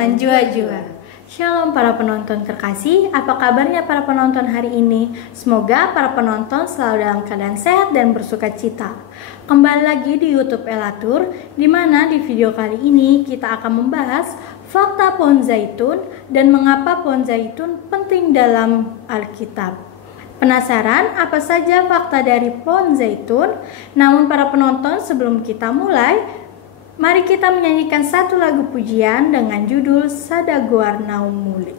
menjua-jua. Shalom para penonton terkasih, apa kabarnya para penonton hari ini? Semoga para penonton selalu dalam keadaan sehat dan bersuka cita. Kembali lagi di YouTube Elatur, di mana di video kali ini kita akan membahas fakta pohon zaitun dan mengapa pohon zaitun penting dalam Alkitab. Penasaran apa saja fakta dari pohon zaitun? Namun para penonton, sebelum kita mulai, mari kita menyanyikan satu lagu pujian dengan judul Sadagoar Naum Muli.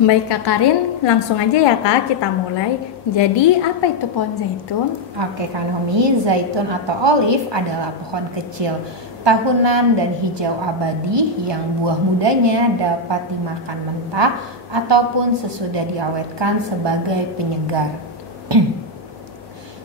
Baik Kak Karin, langsung aja ya Kak, kita mulai. Jadi apa itu pohon zaitun? Oke Kak Naomi, zaitun atau olive adalah pohon kecil, tahunan dan hijau abadi yang buah mudanya dapat dimakan mentah ataupun sesudah diawetkan sebagai penyegar.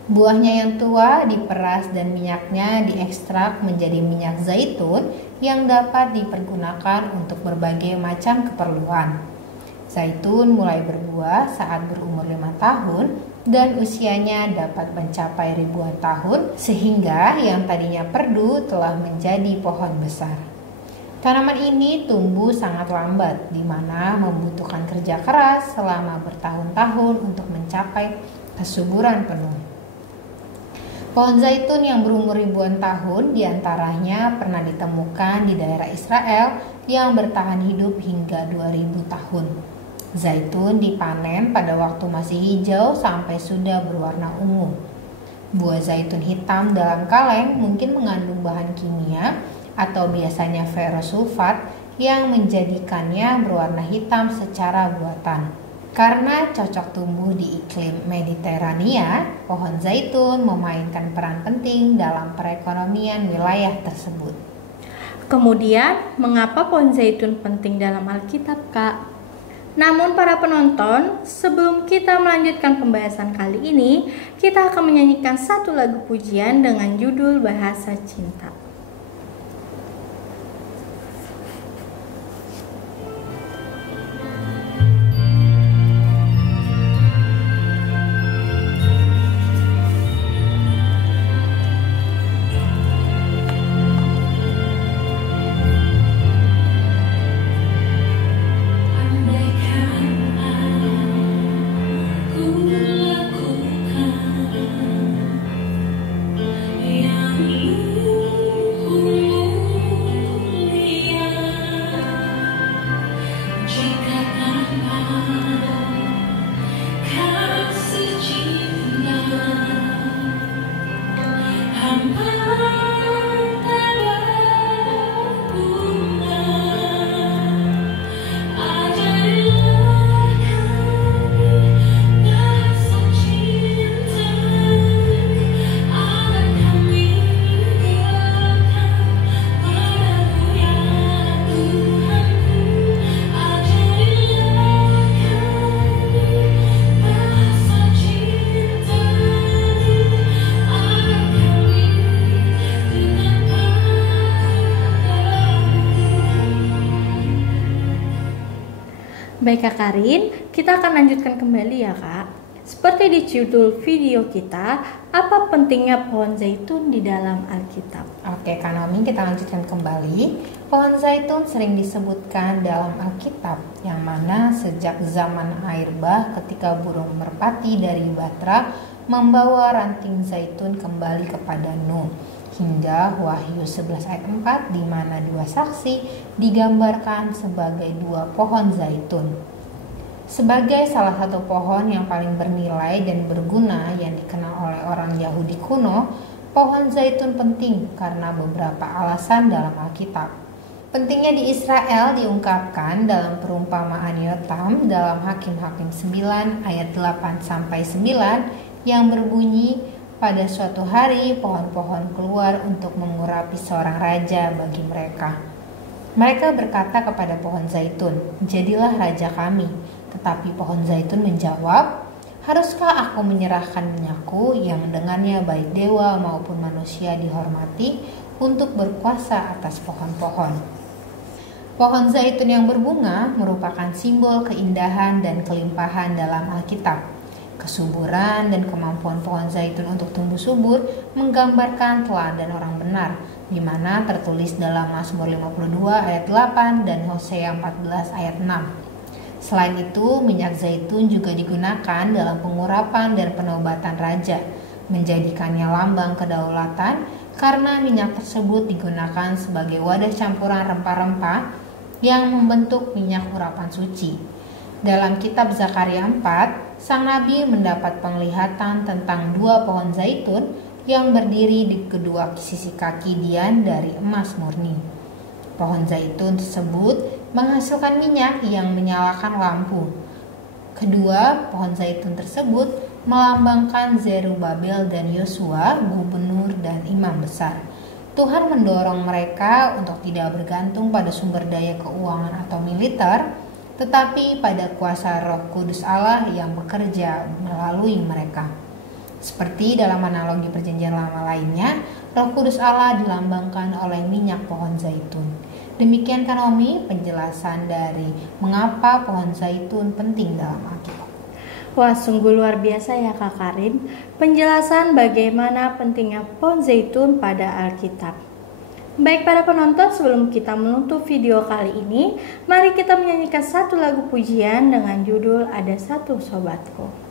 Buahnya yang tua diperas dan minyaknya diekstrak menjadi minyak zaitun yang dapat dipergunakan untuk berbagai macam keperluan. Zaitun mulai berbuah saat berumur 5 tahun dan usianya dapat mencapai ribuan tahun sehingga yang tadinya perdu telah menjadi pohon besar. Tanaman ini tumbuh sangat lambat di mana membutuhkan kerja keras selama bertahun-tahun untuk mencapai kesuburan penuh. Pohon zaitun yang berumur ribuan tahun diantaranya pernah ditemukan di daerah Israel yang bertahan hidup hingga 2000 tahun. Zaitun dipanen pada waktu masih hijau sampai sudah berwarna ungu. Buah zaitun hitam dalam kaleng mungkin mengandung bahan kimia atau biasanya ferrosulfat yang menjadikannya berwarna hitam secara buatan. Karena cocok tumbuh di iklim Mediterania, pohon zaitun memainkan peran penting dalam perekonomian wilayah tersebut. Kemudian, mengapa pohon zaitun penting dalam Alkitab, Kak? Namun para penonton, sebelum kita melanjutkan pembahasan kali ini, kita akan menyanyikan satu lagu pujian dengan judul Bahasa Cinta. Yang Baik Kak Karin, kita akan lanjutkan kembali ya Kak. Seperti di judul video kita, apa pentingnya pohon zaitun di dalam Alkitab? Oke Kak Naomi, kita lanjutkan kembali. Pohon zaitun sering disebutkan dalam Alkitab, yang mana sejak zaman air bah ketika burung merpati dari Batra membawa ranting zaitun kembali kepada Nuh, hingga Wahyu 11 ayat 4 di mana dua saksi digambarkan sebagai dua pohon zaitun. Sebagai salah satu pohon yang paling bernilai dan berguna yang dikenal oleh orang Yahudi kuno, pohon zaitun penting karena beberapa alasan dalam Alkitab. Pentingnya di Israel diungkapkan dalam perumpamaan Yotam dalam Hakim-Hakim 9 ayat 8-9 yang berbunyi, pada suatu hari pohon-pohon keluar untuk mengurapi seorang raja bagi mereka. Mereka berkata kepada pohon zaitun, "Jadilah raja kami." Tetapi pohon zaitun menjawab, "Haruskah aku menyerahkan minyakku yang dengannya baik dewa maupun manusia dihormati untuk berkuasa atas pohon-pohon?" Pohon zaitun yang berbunga merupakan simbol keindahan dan kelimpahan dalam Alkitab. Kesuburan dan kemampuan pohon zaitun untuk tumbuh subur menggambarkan teladan orang benar, di mana tertulis dalam Mazmur 52 ayat 8 dan Hosea 14 ayat 6. Selain itu, minyak zaitun juga digunakan dalam pengurapan dan penobatan raja, menjadikannya lambang kedaulatan karena minyak tersebut digunakan sebagai wadah campuran rempah-rempah yang membentuk minyak urapan suci. Dalam kitab Zakaria 4, sang nabi mendapat penglihatan tentang dua pohon zaitun yang berdiri di kedua sisi kaki Dian dari emas murni. Pohon zaitun tersebut menghasilkan minyak yang menyalakan lampu. Kedua pohon zaitun tersebut melambangkan Zerubabel dan Yosua, gubernur dan imam besar. Tuhan mendorong mereka untuk tidak bergantung pada sumber daya keuangan atau militer, tetapi pada kuasa Roh Kudus Allah yang bekerja melalui mereka. Seperti dalam analogi perjanjian lama lainnya, Roh Kudus Allah dilambangkan oleh minyak pohon zaitun. Demikian Kak Naomi penjelasan dari mengapa pohon zaitun penting dalam Alkitab. Wah, sungguh luar biasa ya Kak Karin, penjelasan bagaimana pentingnya pohon zaitun pada Alkitab. Baik para penonton, sebelum kita menutup video kali ini, mari kita menyanyikan satu lagu pujian dengan judul Ada Satu Sobatku.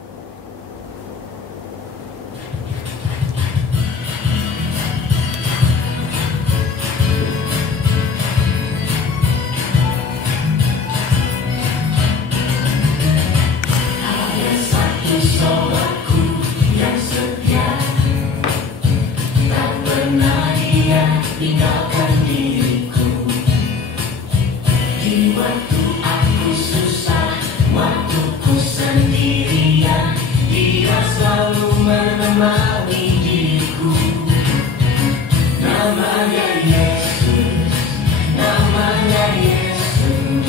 Tinggalkan diriku di waktu aku susah, waktuku sendirian. Dia selalu menemani diriku. Namanya Yesus, namanya Yesus,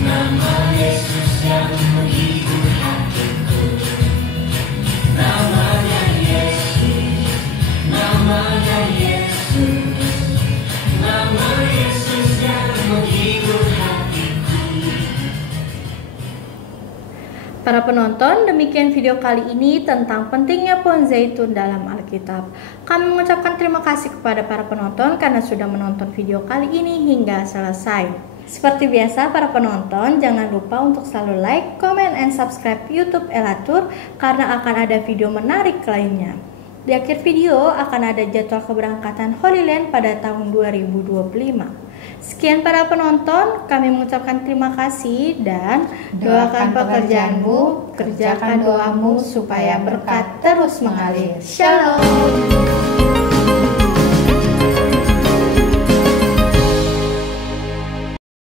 nama Yesus yang menghibur hatiku. Namanya Yesus, namanya Yesus, nama Yesus yang menghibur hatiku. Para penonton, demikian video kali ini tentang pentingnya pohon zaitun dalam Alkitab. Kami mengucapkan terima kasih kepada para penonton karena sudah menonton video kali ini hingga selesai. Seperti biasa para penonton, jangan lupa untuk selalu like, comment, and subscribe YouTube Elatur karena akan ada video menarik lainnya. Di akhir video akan ada jadwal keberangkatan Holy Land pada tahun 2025. Sekian para penonton, kami mengucapkan terima kasih dan doakan pekerjaanmu, kerjakan doamu supaya berkat terus mengalir. Shalom.